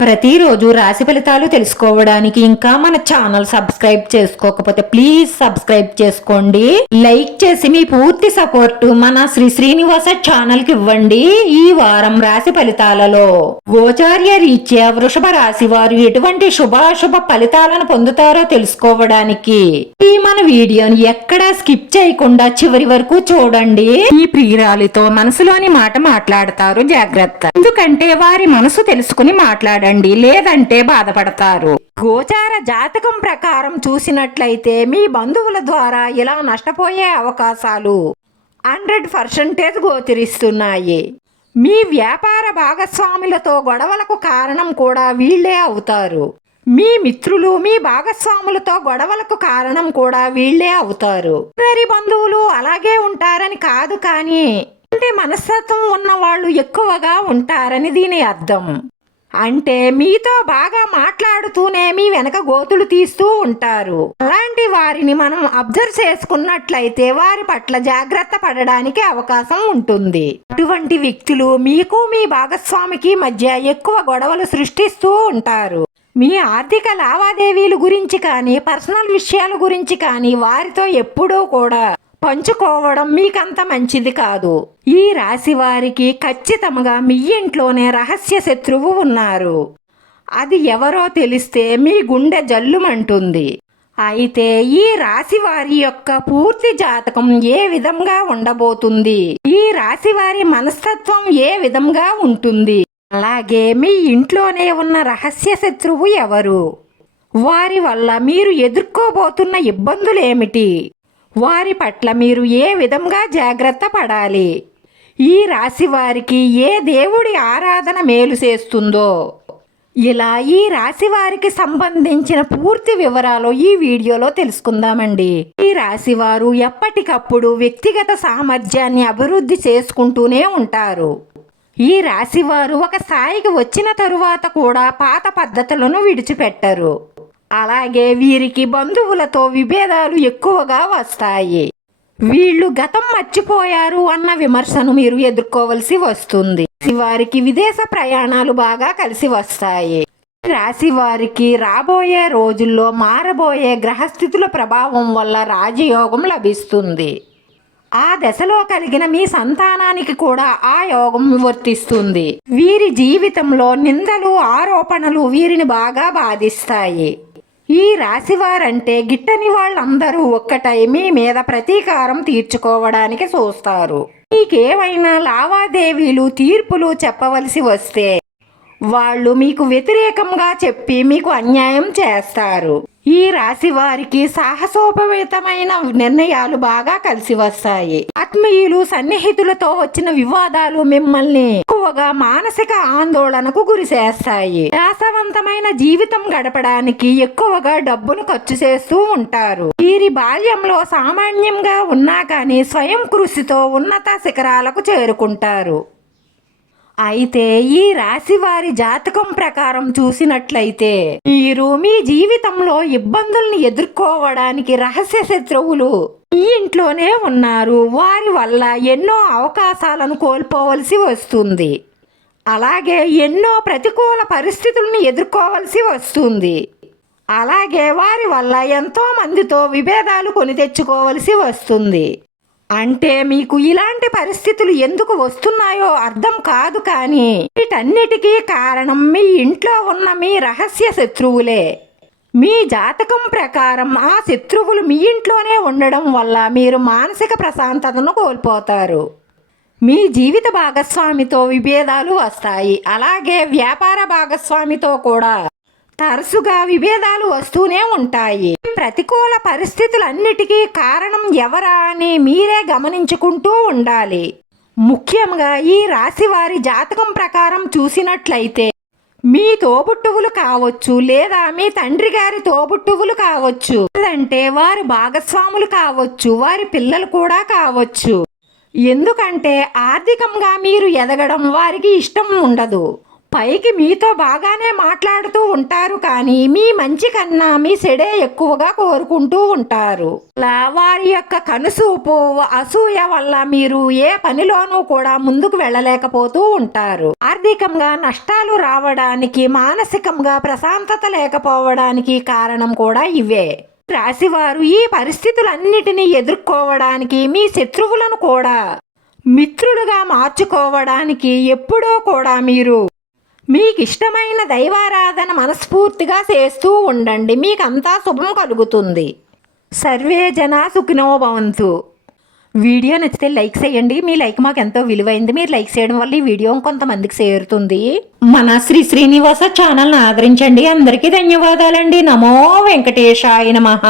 ప్రతిరోజు రాశి ఫలితాలు తెలుసుకోవడానికి ఇంకా మన ఛానల్ సబ్స్క్రైబ్ చేసుకోకపోతే ప్లీజ్ సబ్స్క్రైబ్ చేసుకోండి. లైక్ చేసి మీ పూర్తి సపోర్ట్ మన శ్రీ శ్రీనివాస ఛానల్కి ఇవ్వండి ఈ వారం రాశి ఫలితాలలో. గోచార్య రీత్యా వృషభ రాశి వారు ఎటువంటి శుభాశుభ ఫలితాలను పొందుతారో తెలుసుకోవడానికి ఈ మన వీడియోని ఎక్కడా స్కిప్ చేయకుండా చివరి వరకు చూడండి. ఈ ప్రియురాలితో మనసులోని మాట మాట్లాడతారు జాగ్రత్త. ఎందుకంటే వారి మనసు తెలుసుకుని మాట్లాడండి లేదంటే బాధపడతారు. గోచార జాతకం ప్రకారం చూసినట్లయితే మీ బంధువుల ద్వారా ఇలా నష్టపోయే అవకాశాలు హండ్రెడ్ పర్సెంటేజ్ గోచరిస్తున్నాయి. మీ వ్యాపార భాగస్వాములతో గొడవలకు కారణం కూడా వీళ్ళే అవుతారు. మీ మిత్రులు మీ భాగస్వాములతో గొడవలకు కారణం కూడా వీళ్ళే అవుతారు. వేరి బంధువులు అలాగే ఉంటారని కాదు కానీ అంటే మనస్తత్వం ఉన్న వాళ్ళు ఎక్కువగా ఉంటారని దీని అర్థం. అంటే మీతో బాగా మాట్లాడుతూనే మీ వెనక గోతులు తీస్తూ ఉంటారు. అలాంటి వారిని మనం అబ్జర్వ్ చేసుకున్నట్లయితే వారి పట్ల జాగ్రత్త పడడానికి అవకాశం ఉంటుంది. అటువంటి వ్యక్తులు మీకు మీ భాగస్వామికి మధ్య ఎక్కువ గొడవలు సృష్టిస్తూ ఉంటారు. మీ ఆర్థిక లావాదేవీల గురించి కానీ పర్సనల్ విషయాల గురించి కానీ వారితో ఎప్పుడూ కూడా పంచుకోవడం మీకంత మంచిది కాదు. ఈ రాశి వారికి ఖచ్చితంగా మీ ఇంట్లోనే రహస్య శత్రువు ఉన్నారు. అది ఎవరో తెలిస్తే మీ గుండె జల్లుమంటుంది. అయితే ఈ రాశి వారి యొక్క పూర్తి జాతకం ఏ విధంగా ఉండబోతుంది? ఈ రాశి వారి మనస్తత్వం ఏ విధంగా ఉంటుంది? అలాగే మీ ఇంట్లోనే ఉన్న రహస్య శత్రువు ఎవరు? వారి వల్ల మీరు ఎదుర్కోబోతున్న ఇబ్బందులు ఏమిటి వారి పట్ల మీరు ఏ విధంగా జాగ్రత్త పడాలి? ఈ రాశి వారికి ఏ దేవుడి ఆరాధన మేలు చేస్తుందో? ఇలా ఈ రాశి వారికి సంబంధించిన పూర్తి వివరాలు ఈ వీడియోలో తెలుసుకుందామండి. ఈ రాశి వారు ఎప్పటికప్పుడు వ్యక్తిగత సామర్థ్యాన్ని అభివృద్ధి చేసుకుంటూనే ఉంటారు. ఈ రాశివారు ఒక స్థాయికి వచ్చిన తరువాత కూడా పాత పద్ధతులను విడిచిపెట్టరు. అలాగే వీరికి బంధువులతో విభేదాలు ఎక్కువగా వస్తాయి. వీళ్ళు గతం మర్చిపోయారు అన్న విమర్శను మీరు ఎదుర్కోవలసి వస్తుంది. వారికి విదేశ ప్రయాణాలు బాగా కలిసి వస్తాయి. రాశి వారికి రాబోయే రోజుల్లో మారబోయే గ్రహస్థితుల ప్రభావం వల్ల రాజయోగం లభిస్తుంది. ఆ దశలో కలిగిన మీ సంతానానికి కూడా ఆ యోగం వర్తిస్తుంది. వీరి జీవితంలో నిందలు ఆరోపణలు వీరిని బాగా బాధిస్తాయి. ఈ రాశివారంటే గిట్టని వాళ్ళందరూ ఒక్కటై మీ మీద ప్రతీకారం తీర్చుకోవడానికి చూస్తారు. మీకేమైనా లావాదేవీలు తీర్పులు చెప్పవలసి వస్తే వాళ్ళు మీకు వ్యతిరేకంగా చెప్పి మీకు అన్యాయం చేస్తారు. ఈ రాశి వారికి సాహసోపవేతమైన నిర్ణయాలు బాగా కలిసి వస్తాయి. ఆత్మీయులు సన్నిహితులతో వచ్చిన వివాదాలు మిమ్మల్ని ఎక్కువగా మానసిక ఆందోళనకు గురి చేస్తాయి. వ్యాసవంతమైన జీవితం గడపడానికి ఎక్కువగా డబ్బును ఖర్చు చేస్తూ ఉంటారు. వీరి బాల్యంలో సామాన్యంగా ఉన్నా కానీ స్వయం కృషితో ఉన్నత శిఖరాలకు చేరుకుంటారు. అయితే ఈ రాశి వారి జాతకం ప్రకారం చూసినట్లయితే మీరు మీ జీవితంలో ఇబ్బందుల్ని ఎదుర్కోవడానికి రహస్య శత్రువులు ఈ ఇంట్లోనే ఉన్నారు. వారి వల్ల ఎన్నో అవకాశాలను కోల్పోవలసి వస్తుంది. అలాగే ఎన్నో ప్రతికూల పరిస్థితులను ఎదుర్కోవలసి వస్తుంది. అలాగే వారి వల్ల ఎంతో మందితో విభేదాలు కొని తెచ్చుకోవలసి వస్తుంది. అంటే మీకు ఇలాంటి పరిస్థితులు ఎందుకు వస్తున్నాయో అర్థం కాదు కానీ వీటన్నిటికీ కారణం మీ ఇంట్లో ఉన్న మీ రహస్య శత్రువులే. మీ జాతకం ప్రకారం ఆ శత్రువులు మీ ఇంట్లోనే ఉండడం వల్ల మీరు మానసిక ప్రశాంతతను కోల్పోతారు. మీ జీవిత భాగస్వామితో విభేదాలు వస్తాయి. అలాగే వ్యాపార భాగస్వామితో కూడా తరచుగా విభేదాలు వస్తూనే ఉంటాయి. ప్రతికూల పరిస్థితులన్నిటికీ కారణం ఎవరా అని మీరే గమనించుకుంటూ ఉండాలి. ముఖ్యంగా ఈ రాశి వారి జాతకం ప్రకారం చూసినట్లయితే మీ తోబుట్టువులు కావచ్చు లేదా మీ తండ్రి గారి తోబుట్టువులు కావచ్చు లేదంటే వారి భాగస్వాములు కావచ్చు వారి పిల్లలు కూడా కావచ్చు. ఎందుకంటే ఆర్థికంగా మీరు ఎదగడం వారికి ఇష్టం ఉండదు. పైకి మీతో బాగానే మాట్లాడుతూ ఉంటారు కానీ మీ మంచి కన్నా మీ సెడే ఎక్కువగా కోరుకుంటూ ఉంటారు. వారి యొక్క కనుసూపు అసూయ వల్ల మీరు ఏ పనిలోనూ కూడా ముందుకు వెళ్ళలేకపోతూ ఉంటారు. ఆర్థికంగా నష్టాలు రావడానికి మానసికంగా ప్రశాంతత లేకపోవడానికి కారణం కూడా ఇవే. రాశివారు ఈ పరిస్థితులన్నిటినీ ఎదుర్కోవడానికి మీ శత్రువులను కూడా మిత్రులుగా మార్చుకోవడానికి ఎప్పుడూ కూడా మీరు మీకు ఇష్టమైన దైవారాధన మనస్ఫూర్తిగా చేస్తూ ఉండండి. మీకు అంతా శుభం కలుగుతుంది. సర్వే జన సుఖినో భవంతు. వీడియో నచ్చితే లైక్ చేయండి. మీ లైక్ మాకు ఎంతో విలువైంది. మీరు లైక్ చేయడం వల్ల ఈ వీడియో కొంతమందికి చేరుతుంది. మన శ్రీ శ్రీనివాస ఛానల్ని ఆదరించండి. అందరికీ ధన్యవాదాలండి. నమో వెంకటేశాయ నమ.